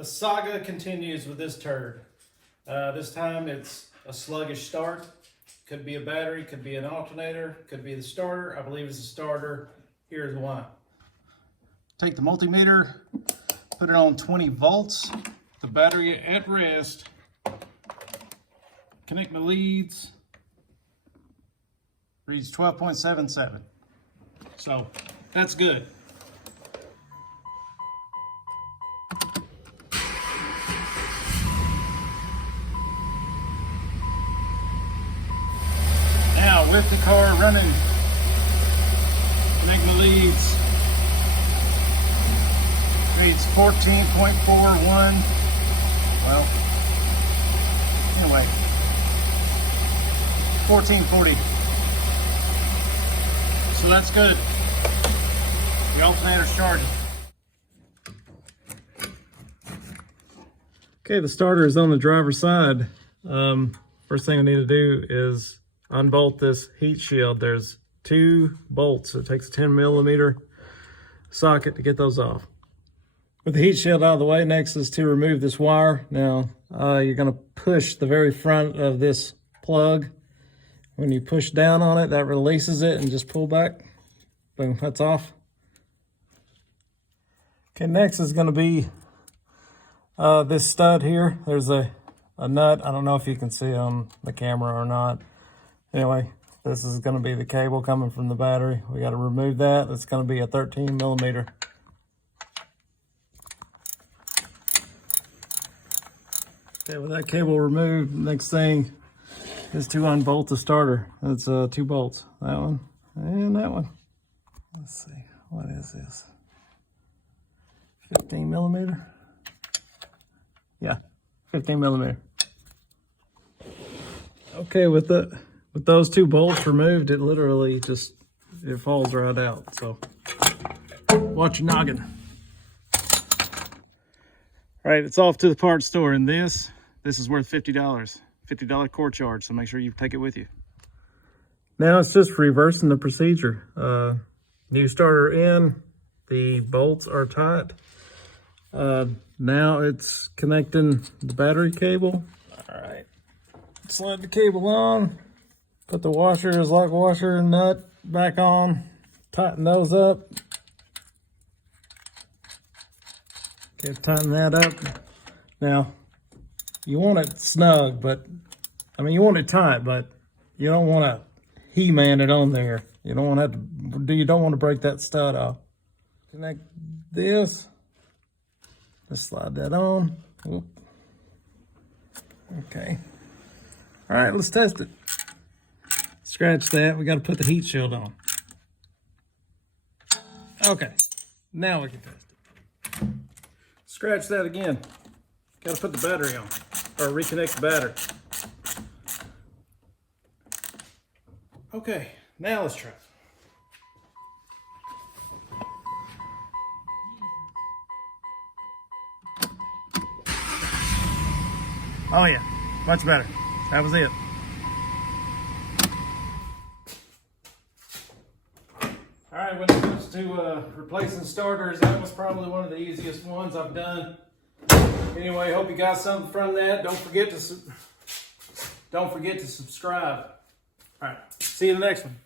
The saga continues with this turd. This time it's a sluggish start. Could be a battery, could be an alternator, could be the starter. I believe it's a starter. Here's why. Take the multimeter, put it on 20 volts, the battery at rest, connect my leads, reads 12.77. So that's good. Now with the car running, connect my leads, reads 14.41. Well, anyway, 1440. So that's good. The alternator's charging. Okay, the starter is on the driver's side. First thing I need to do is unbolt this heat shield. There's 2 bolts. It takes a 10mm socket to get those off. With the heat shield out of the way, next is to remove this wire. Now, you're going to push the very front of this plug. When you push down on it, that releases it, and just pull back. Boom, that's off. Okay, next is going to be this stud here. There's a nut. I don't know if you can see on the camera or not. Anyway, this is going to be the cable coming from the battery. We got to remove that. It's going to be a 13mm. Okay, with that cable removed, next thing is to unbolt the starter. It's 2 bolts. That one and that one. Let's see, what is this? 15mm? Yeah, 15mm. Okay, with those 2 bolts removed, it literally just, it falls right out. So watch your noggin. All right, it's off to the parts store, and this is worth $50. $50 core charge, so make sure you take it with you. Now it's just reversing the procedure. New starter in, the bolts are tight. Now it's connecting the battery cable. All right, slide the cable on, put the washers, lock washer and nut back on, tighten those up. Okay, tighten that up. Now, you want it snug, but, I mean, you want it tight, but you don't want to He-Man it on there. You don't want to break that stud off. Connect this. Just slide that on. Oop. Okay. All right, let's test it. Scratch that. We got to put the heat shield on. Okay, now we can test it. Scratch that again. Got to put the battery on, or reconnect the battery. Okay, now let's try. Oh yeah, much better. That was it. All right, when it comes to replacing starters, that was probably one of the easiest ones I've done. Anyway, hope you got something from that. Don't forget to subscribe. All right, see you in the next one.